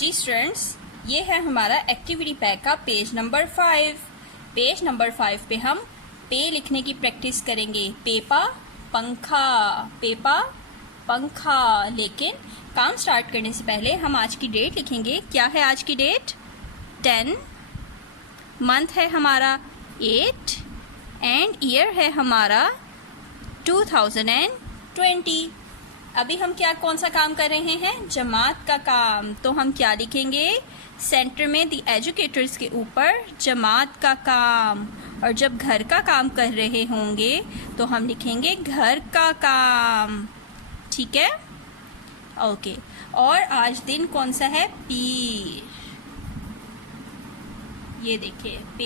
जी students, ये है हमारा एक्टिविटी पैक का पेज नंबर 5। पेज नंबर 5 पे हम पे लिखने की प्रैक्टिस करेंगे। पेपा पंखा, पेपा पंखा। लेकिन काम स्टार्ट करने से पहले हम आज की डेट लिखेंगे। क्या है आज की डेट? 10। मंथ है हमारा 8 एंड ईयर है हमारा 2020। अभी हम कौन सा काम कर रहे हैं? जमात का काम। तो हम क्या लिखेंगे? सेंटर में द एजुकेटर्स के ऊपर जमात का काम। और जब घर का काम कर रहे होंगे तो हम लिखेंगे घर का काम। ठीक है, ओके। और आज दिन कौन सा है? पीर। ये देखिए, पे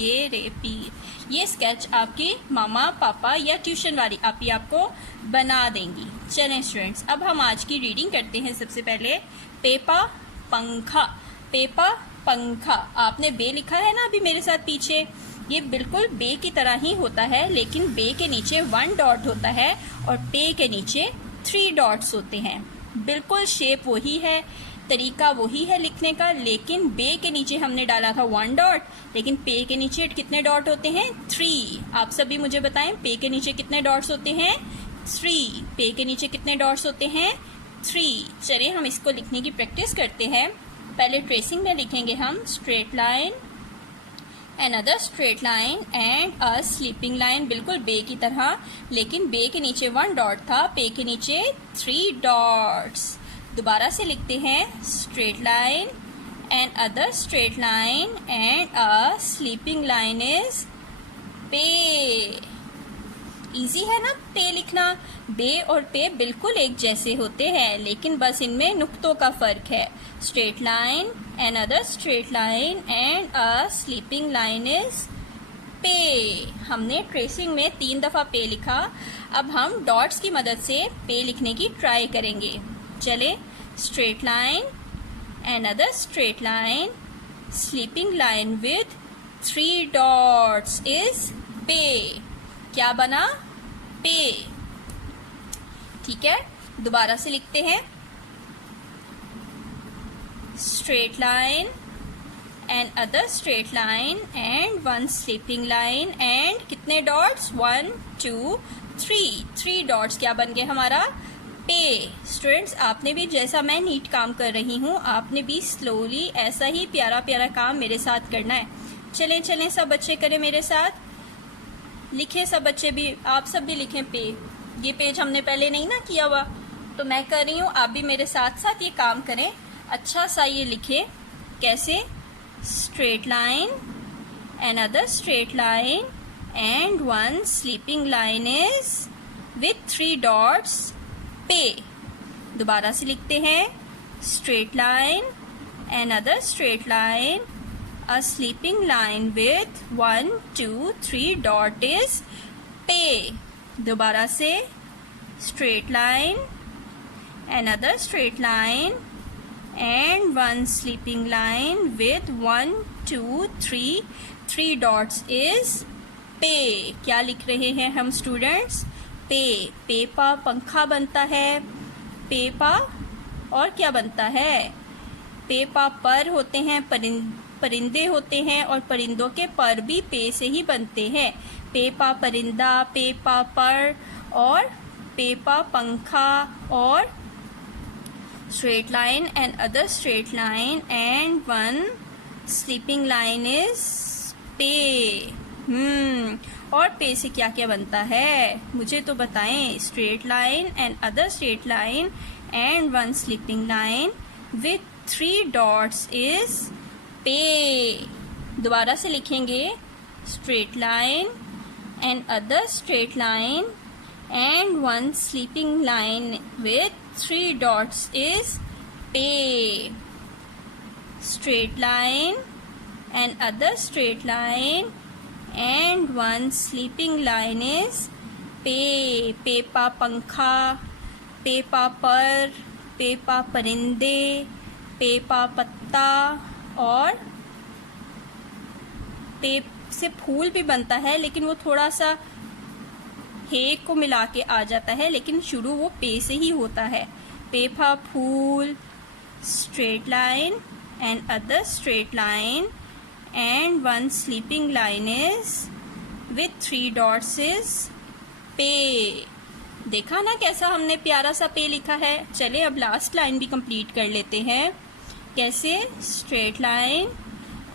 ये रे पीर। ये स्केच आपके मामा पापा या ट्यूशन वाली आपी आपको बना देंगी। चलें स्टूडेंट्स, अब हम आज की रीडिंग करते हैं। सबसे पहले पेपा पंखा, पेपा पंखा। आपने बे लिखा है ना अभी मेरे साथ पीछे। ये बिल्कुल बे की तरह ही होता है, लेकिन बे के नीचे 1 डॉट होता है और पे के नीचे 3 डॉट्स होते हैं। बिल्कुल शेप वही है, तरीका वही है लिखने का, लेकिन बे के नीचे हमने डाला था 1 डॉट, लेकिन पे के नीचे कितने डॉट होते हैं? 3। आप सभी मुझे बताएं, पे के नीचे कितने डॉट्स होते हैं? 3। पे के नीचे कितने डॉट्स होते हैं? 3। चलिए हम इसको लिखने की प्रैक्टिस करते हैं। पहले ट्रेसिंग में लिखेंगे हम straight line, another straight line and a sleeping line। बिल्कुल बे की तरह, लेकिन बे के नीचे 1 डॉट था, पे के नीचे 3 डॉट्स। दोबारा से लिखते हैं straight line and other straight line and a sleeping line is पे। इजी है ना पे लिखना? बे और पे बिल्कुल एक जैसे होते हैं, लेकिन बस इनमें नुक्तों का फर्क है। Straight line and other straight line and a sleeping line is पे। हमने ट्रेसिंग में 3 दफा पे लिखा। अब हम डॉट्स की मदद से पे लिखने की ट्राई करेंगे। चले, straight line and other straight line, sleeping line with 3 dots is पे। क्या बना? पे। ठीक है, दोबारा से लिखते हैं straight line and other straight line and 1 sleeping line and कितने डॉट्स? 1 2 3 डॉट्स। क्या बन गया हमारा? पे। स्टूडेंट्स, आपने भी जैसा मैं नीट काम कर रही हूँ, आपने भी स्लोली ऐसा ही प्यारा प्यारा काम मेरे साथ करना है। चलें सब बच्चे करें मेरे साथ। लिखें सब बच्चे भी, आप सब भी लिखें पे। ये पेज हमने पहले नहीं ना किया हुआ, तो मैं कर रही हूँ, आप भी मेरे साथ साथ ये काम करें। अच्छा सा ये लिखें। कैसे? Straight line and other straight line and 1 sleeping line is with 3 dots पे। दोबारा से लिखते हैं straight line and other straight line, a sleeping line with 1 2 3 dot is पे। दोबारा से straight line, another straight line and 1 sleeping line with 1 2 3 dots is पे। क्या लिख रहे हैं हम स्टूडेंट्स? पे। पेपा पंखा बनता है, पेपा। और क्या बनता है? पेपा पर होते हैं, परिंदे होते हैं, और परिंदों के पर भी पे से ही बनते हैं। पेपा परिंदा, पेपा पर, और पेपा पंखा, और straight line and other straight line and 1 sleeping line is पे। और पे से क्या क्या बनता है? मुझे तो बताएं। Straight line and other straight line and 1 sleeping line with 3 dots is पे। दोबारा से लिखेंगे straight line and other straight line and 1 sleeping line with 3 dots is पे। Straight line and other straight line and 1 sleeping line is पे। Peppa पंखा, Peppa पर, Peppa परिंदे, Peppa पत्ता, और पे से फूल भी बनता है, लेकिन वो थोड़ा सा हे को मिला के आ जाता है, लेकिन शुरू वो पे से ही होता है। पेपा फूल, straight line and other straight line and one sleeping line is with 3 dots is पे। देखा ना कैसा हमने प्यारा सा पे लिखा है। चले अब लास्ट लाइन भी कंप्लीट कर लेते हैं। कैसे? Straight line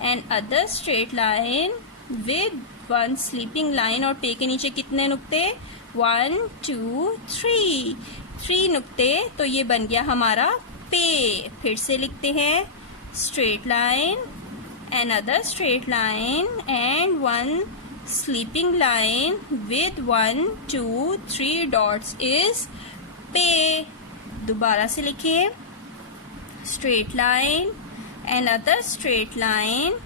and other straight line with one sleeping line, और पे के नीचे कितने नुक्ते? 1 2 3, 3 नुक्ते। तो ये बन गया हमारा पे। फिर से लिखते हैं straight line and other straight line and one sleeping line with 1 2 3 dots is पे। दोबारा से लिखिए straight line and other straight line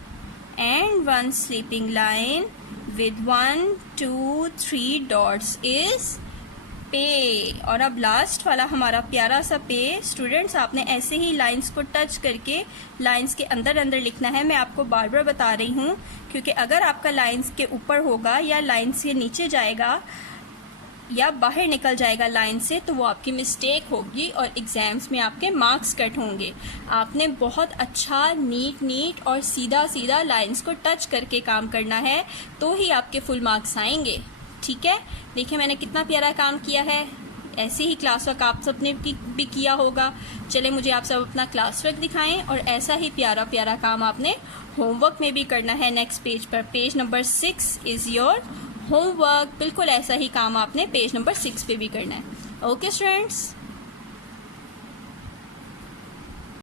and one sleeping line with 1 2 3 dots is पे। और अब लास्ट वाला हमारा प्यारा सा पे। स्टूडेंट्स, आपने ऐसे ही लाइंस को टच करके लाइंस के अंदर अंदर लिखना है। मैं आपको बार बार बता रही हूँ, क्योंकि अगर आपका लाइंस के ऊपर होगा या लाइंस के नीचे जाएगा या बाहर निकल जाएगा लाइन से, तो वो आपकी मिस्टेक होगी और एग्जाम्स में आपके मार्क्स कट होंगे। आपने बहुत अच्छा नीट और सीधा सीधा लाइंस को टच करके काम करना है, तो ही आपके फुल मार्क्स आएंगे। ठीक है, देखिए मैंने कितना प्यारा काम किया है। ऐसे ही क्लास वर्क आप सबने भी किया होगा। चले मुझे आप सब अपना क्लास वर्क दिखाएं, और ऐसा ही प्यारा प्यारा काम आपने होमवर्क में भी करना है। नेक्स्ट पेज पर page number 6 is your homework. बिल्कुल ऐसा ही काम आपने पेज नंबर 6 पे भी करना है। Okay students.